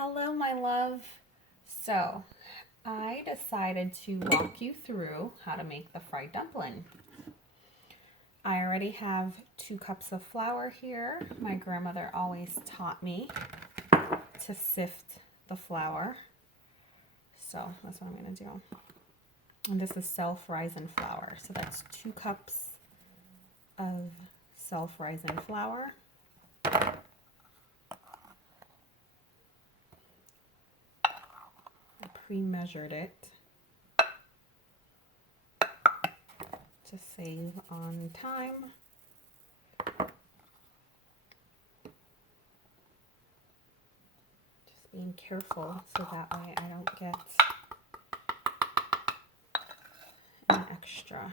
Hello, my love. So, I decided to walk you through how to make the fried dumpling. I already have 2 cups of flour here. My grandmother always taught me to sift the flour. So, that's what I'm going to do. And this is self-rising flour. So, that's 2 cups of self-rising flour. Pre-measured it to save on time. Just being careful so that way I don't get an extra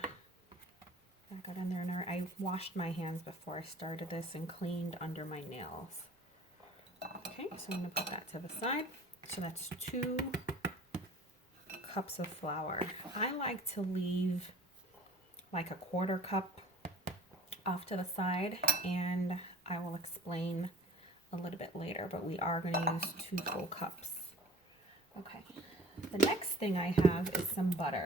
that got in there. And I washed my hands before I started this and cleaned under my nails. Okay, so I'm going to put that to the side. So that's 2 cups of flour. I like to leave like a 1/4 cup off to the side, and I will explain a little bit later, but we are going to use 2 full cups. Okay, the next thing I have is some butter.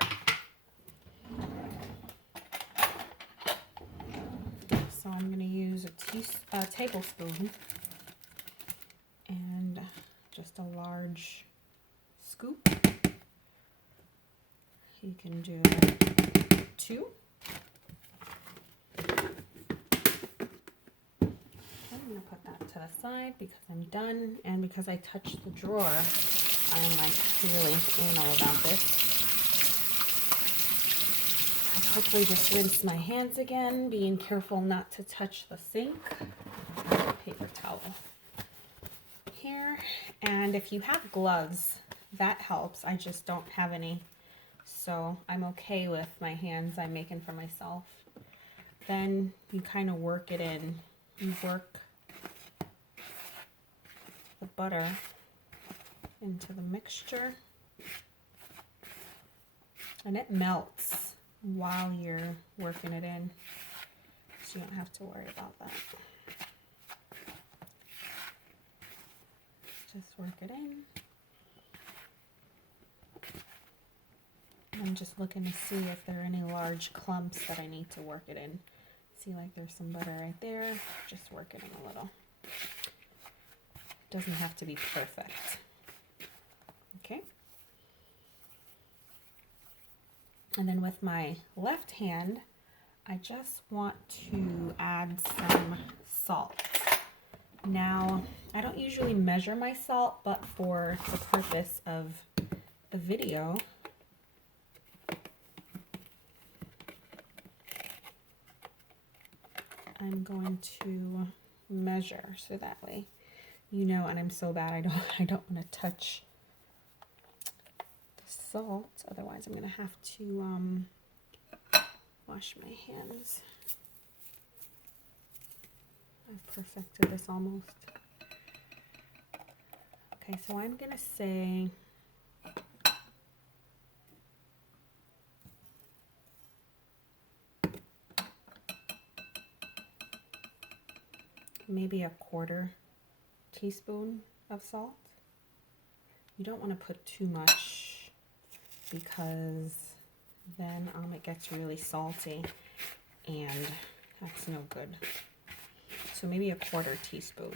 So I'm going to use a tablespoon and just a large scoop. You can do 2. I'm going to put that to the side because I'm done, and because I touched the drawer, I'm like really anal about this. I'll quickly just rinse my hands again, being careful not to touch the sink. Paper towel here, and if you have gloves, that helps. I just don't have any. So I'm okay with my hands I'm making for myself. Then you kind of work it in. You work the butter into the mixture. And it melts while you're working it in. So you don't have to worry about that. Just work it in. I'm just looking to see if there are any large clumps that I need to work it in. See, like there's some butter right there. Just work it in a little. Doesn't have to be perfect. Okay. And then with my left hand, I just want to add some salt. Now, I don't usually measure my salt, but for the purpose of the video, I'm going to measure so that way you know. And I'm so bad, I don't want to touch the salt, otherwise I'm going to have to wash my hands. I've perfected this almost. Okay, so I'm going to say maybe a 1/4 teaspoon of salt. You don't want to put too much because then it gets really salty and that's no good. So maybe a 1/4 teaspoon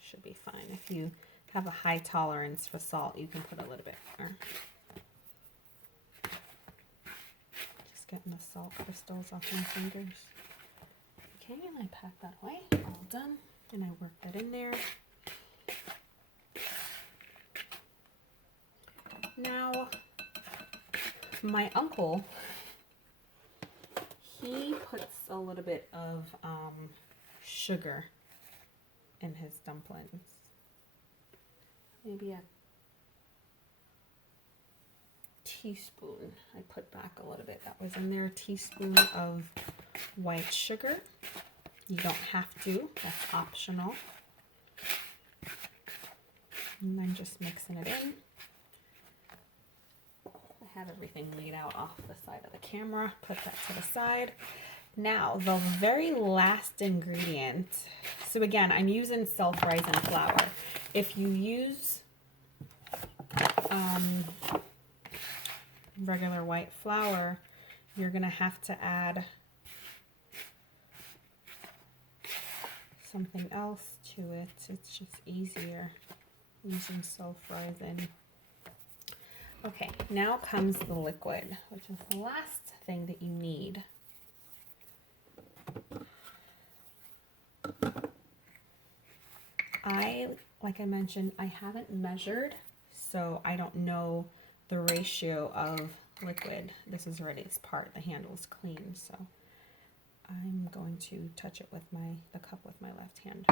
should be fine. If you have a high tolerance for salt, you can put a little bit more. Just getting the salt crystals off my fingers. Okay, and I pack that away, all done, and I work that in there. Now, my uncle, he puts a little bit of sugar in his dumplings. Maybe a teaspoon. I put back a little bit that was in there. A teaspoon of white sugar. You don't have to, that's optional. And then just mixing it in. I have everything laid out off the side of the camera. Put that to the side. Now, the very last ingredient. So again, I'm using self-rising flour. If you use regular white flour, you're gonna have to add something else to it. It's just easier using self-rising. Okay, now comes the liquid, which is the last thing that you need. Like I mentioned, I haven't measured, so I don't know the ratio of liquid. This is already this part, the handle is clean, so I'm going to touch it with the cup with my left hand.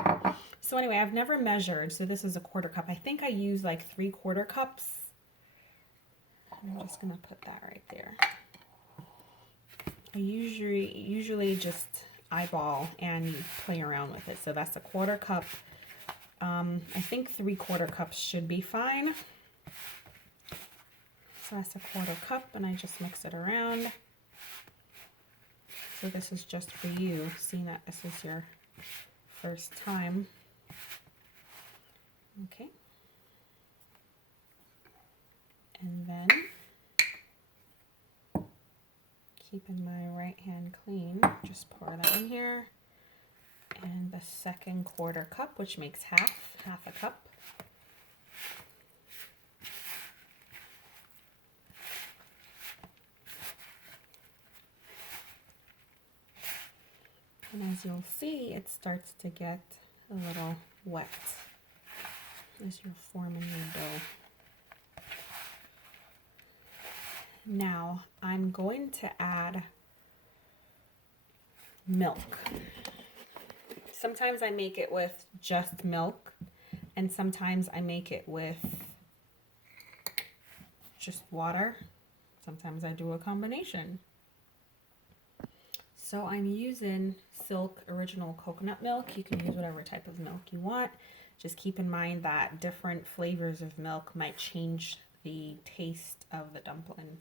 So anyway, I've never measured, so this is a 1/4 cup. I think I use like 3/4 cups. I'm just gonna put that right there. I usually just eyeball and play around with it. So that's a 1/4 cup. I think 3/4 cups should be fine. So that's a 1/4 cup, and I just mix it around. So this is just for you, seeing that this is your first time. Okay. And then, keeping my right hand clean, just pour that in here. And the second 1/4 cup, which makes half a cup. And as you'll see, it starts to get a little wet as you're forming your dough. Now, I'm going to add milk. Sometimes I make it with just milk, and sometimes I make it with just water. Sometimes I do a combination. So I'm using Silk Original Coconut Milk. You can use whatever type of milk you want. Just keep in mind that different flavors of milk might change the taste of the dumpling.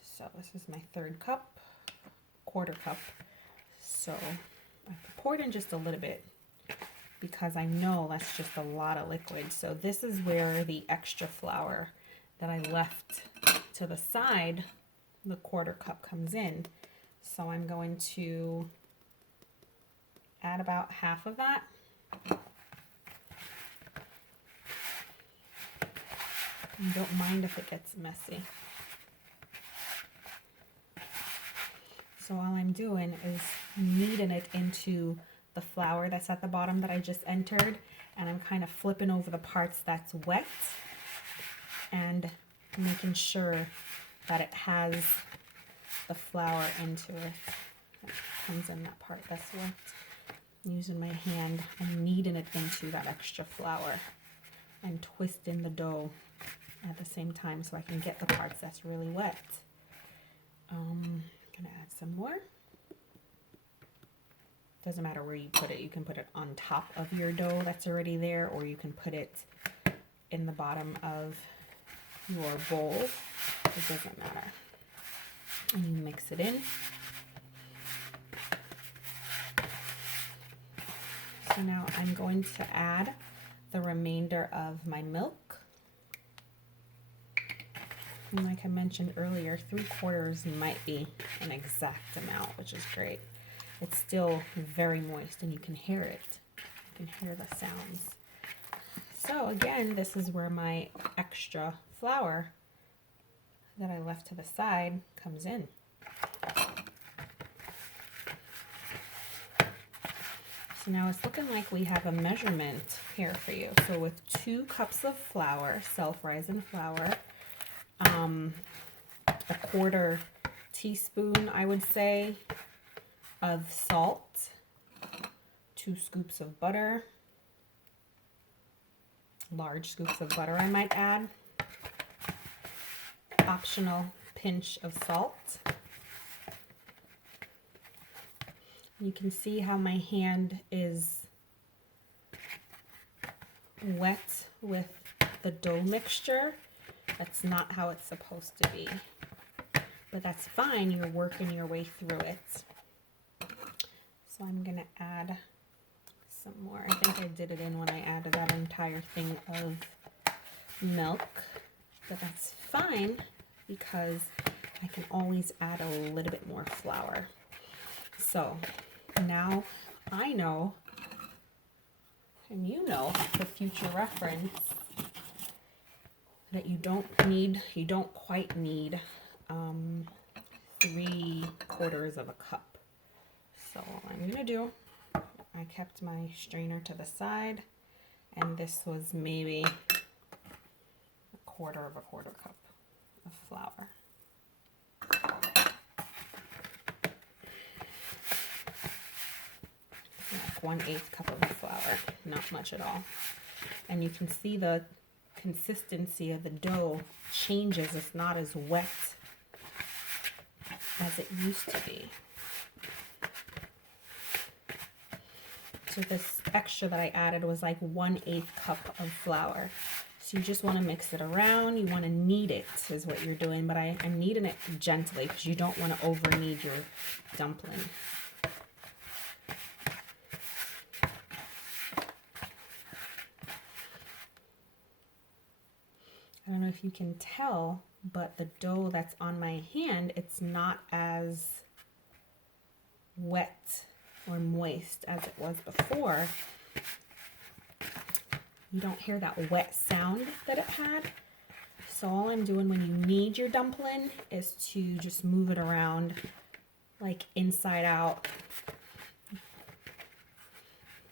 So this is my 1/3 cup, 1/4 cup. So I poured in just a little bit because I know that's just a lot of liquid. So this is where the extra flour that I left to the side, the 1/4 cup, comes in. So I'm going to add about half of that. And don't mind if it gets messy. So all I'm doing is kneading it into the flour that's at the bottom that I just entered, and I'm kind of flipping over the parts that's wet and making sure that it has the flour into it. That comes in that part that's wet. Using my hand, I'm kneading it into that extra flour and twisting the dough at the same time so I can get the parts that's really wet. I'm gonna add some more. Doesn't matter where you put it. You can put it on top of your dough that's already there, or you can put it in the bottom of your bowl. It doesn't matter. And you mix it in. So now I'm going to add the remainder of my milk. And like I mentioned earlier, 3/4 might be an exact amount, which is great. It's still very moist and you can hear it. You can hear the sounds. So again, this is where my extra flour that I left to the side comes in. So now it's looking like we have a measurement here for you. So with 2 cups of flour, self-rising flour, a 1/4 teaspoon, I would say, of salt, 2 scoops of butter, large scoops of butter I might add, optional pinch of salt. You can see how my hand is wet with the dough mixture. That's not how it's supposed to be, but that's fine. You're working your way through it. So I'm gonna add some more. I think I did it in when I added that entire thing of milk. but that's fine because I can always add a little bit more flour. So now I know, and you know for future reference, that you don't quite need 3/4 of a cup. So what I'm gonna do, I kept my strainer to the side, and this was maybe 1/4 of a quarter cup of flour. Like 1/8 cup of flour, not much at all. And you can see the consistency of the dough changes. It's not as wet as it used to be. So this extra that I added was like 1/8 cup of flour. So you just want to mix it around. You want to knead it is what you're doing, but I'm kneading it gently because you don't want to over knead your dumpling. I don't know if you can tell, but the dough that's on my hand, it's not as wet or moist as it was before. You don't hear that wet sound that it had. So all I'm doing when you knead your dumpling is to just move it around like inside out.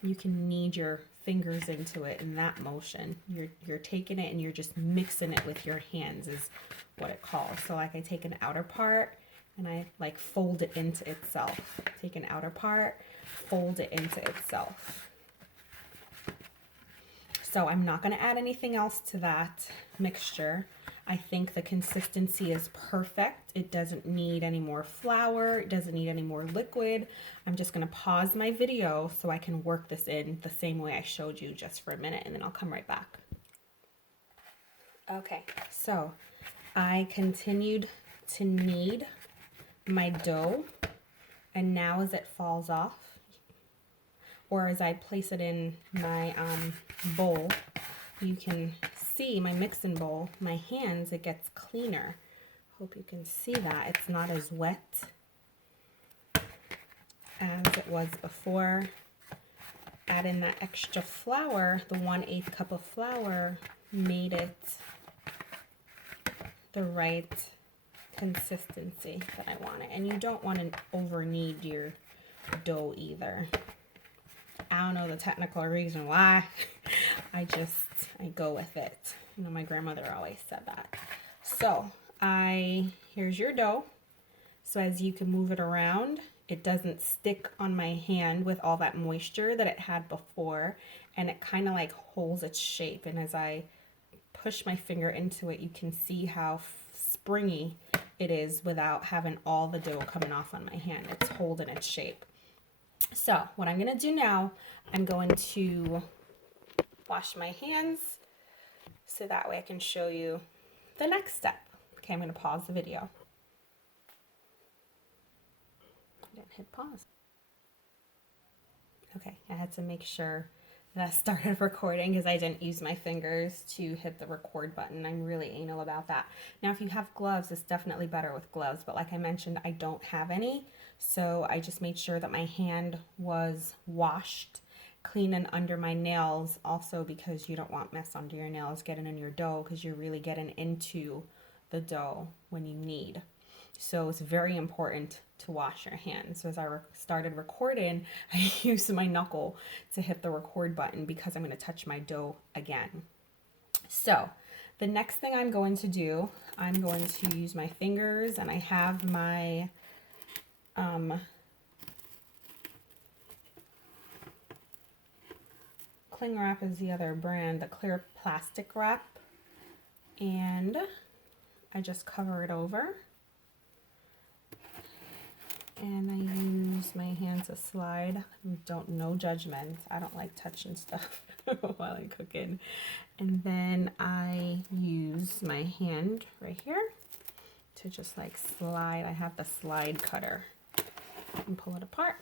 You can knead your fingers into it in that motion. You're taking it and you're just mixing it with your hands is what it calls. So like I take an outer part and I like fold it into itself. Take an outer part, fold it into itself. So I'm not going to add anything else to that mixture. I think the consistency is perfect. It doesn't need any more flour. It doesn't need any more liquid. I'm just going to pause my video so I can work this in the same way I showed you just for a minute, and then I'll come right back. Okay, so I continued to knead my dough, and now as it falls off, or as I place it in my bowl, you can see my mixing bowl, my hands, it gets cleaner. Hope you can see that. It's not as wet as it was before. Add in that extra flour, the 1/8 cup of flour made it the right consistency that I wanted. And you don't want to over knead your dough either. I don't know the technical reason why. I go with it. You know, my grandmother always said that. So here's your dough. So as you can move it around, it doesn't stick on my hand with all that moisture that it had before, and it kind of like holds its shape. And as I push my finger into it, you can see how springy it is without having all the dough coming off on my hand. It's holding its shape. So what I'm going to do now, I'm going to wash my hands so that way I can show you the next step. Okay, I'm going to pause the video. I didn't hit pause. Okay, I had to make sure that I started recording because I didn't use my fingers to hit the record button. I'm really anal about that. Now, if you have gloves, it's definitely better with gloves, but like I mentioned, I don't have any. So I just made sure that my hand was washed, clean and under my nails, also because you don't want mess under your nails getting in your dough because you're really getting into the dough when you knead. So it's very important to wash your hands. So as I started recording, I used my knuckle to hit the record button because I'm going to touch my dough again. So the next thing I'm going to do, I'm going to use my fingers, and I have my cling wrap is the other brand, the clear plastic wrap, and I just cover it over. And I use my hand to slide. No judgment. I don't like touching stuff while I'm cooking. And then I use my hand right here to just like slide. I have the slide cutter and pull it apart.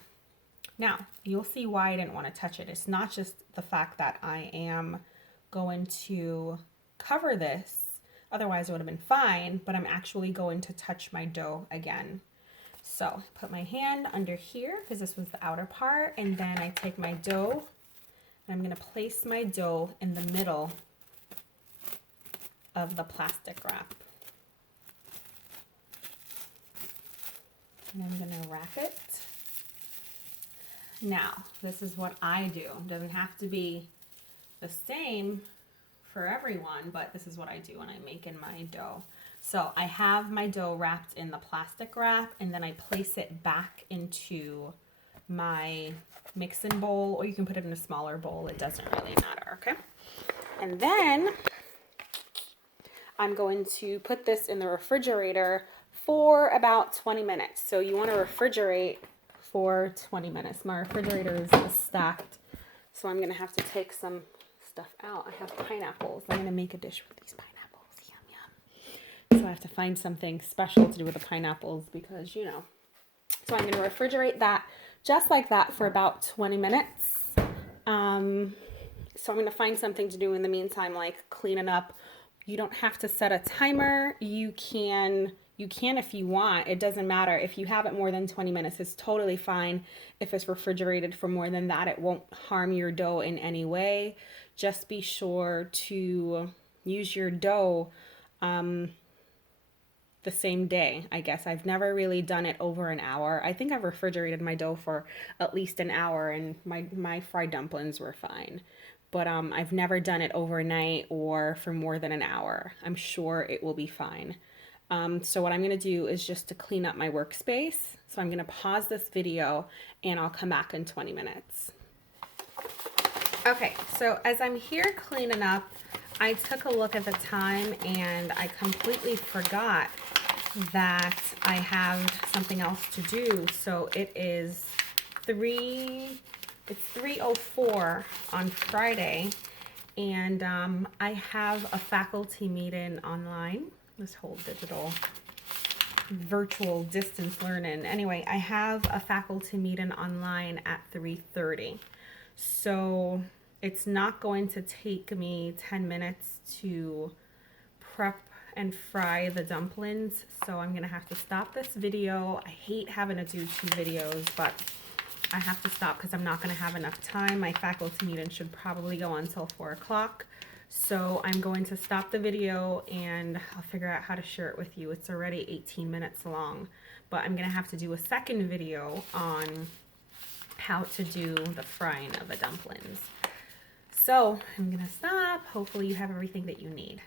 Now, you'll see why I didn't want to touch it. It's not just the fact that I am going to cover this Otherwise it would have been fine, but I'm actually going to touch my dough again. So put my hand under here because this was the outer part, and then I take my dough and I'm going to place my dough in the middle of the plastic wrap. And I'm going to wrap it. Now, this is what I do. It doesn't have to be the same for everyone, but this is what I do when I'm making my dough. So I have my dough wrapped in the plastic wrap, and then I place it back into my mixing bowl, or you can put it in a smaller bowl. It doesn't really matter, okay? And then I'm going to put this in the refrigerator for about 20 minutes. So you want to refrigerate for 20 minutes. My refrigerator is stacked, so I'm going to have to take some stuff out. I have pineapples. I'm going to make a dish with these pineapples. Yum, yum. So I have to find something special to do with the pineapples because, you know. So I'm going to refrigerate that just like that for about 20 minutes. So I'm going to find something to do in the meantime, like cleaning up. You don't have to set a timer. You can if you want. It doesn't matter. If you have it more than 20 minutes, it's totally fine. If it's refrigerated for more than that, it won't harm your dough in any way. Just be sure to use your dough the same day, I guess. I've never really done it over an hour. I think I've refrigerated my dough for at least an hour, and my fried dumplings were fine. But I've never done it overnight or for more than an hour. I'm sure it will be fine. So what I'm going to do is just to clean up my workspace. So I'm going to pause this video and I'll come back in 20 minutes. Okay, so as I'm here cleaning up, I took a look at the time and I completely forgot that I have something else to do. So it is 3:04 on Friday, and I have a faculty meeting online, this whole digital virtual distance learning. Anyway, I have a faculty meeting online at 3:30. So it's not going to take me 10 minutes to prep and fry the dumplings. So I'm gonna have to stop this video. I hate having to do 2 videos, but I have to stop because I'm not going to have enough time. My faculty meeting should probably go until 4 o'clock. So I'm going to stop the video and I'll figure out how to share it with you. It's already 18 minutes long, but I'm going to have to do a second video on how to do the frying of the dumplings. So I'm going to stop. Hopefully you have everything that you need.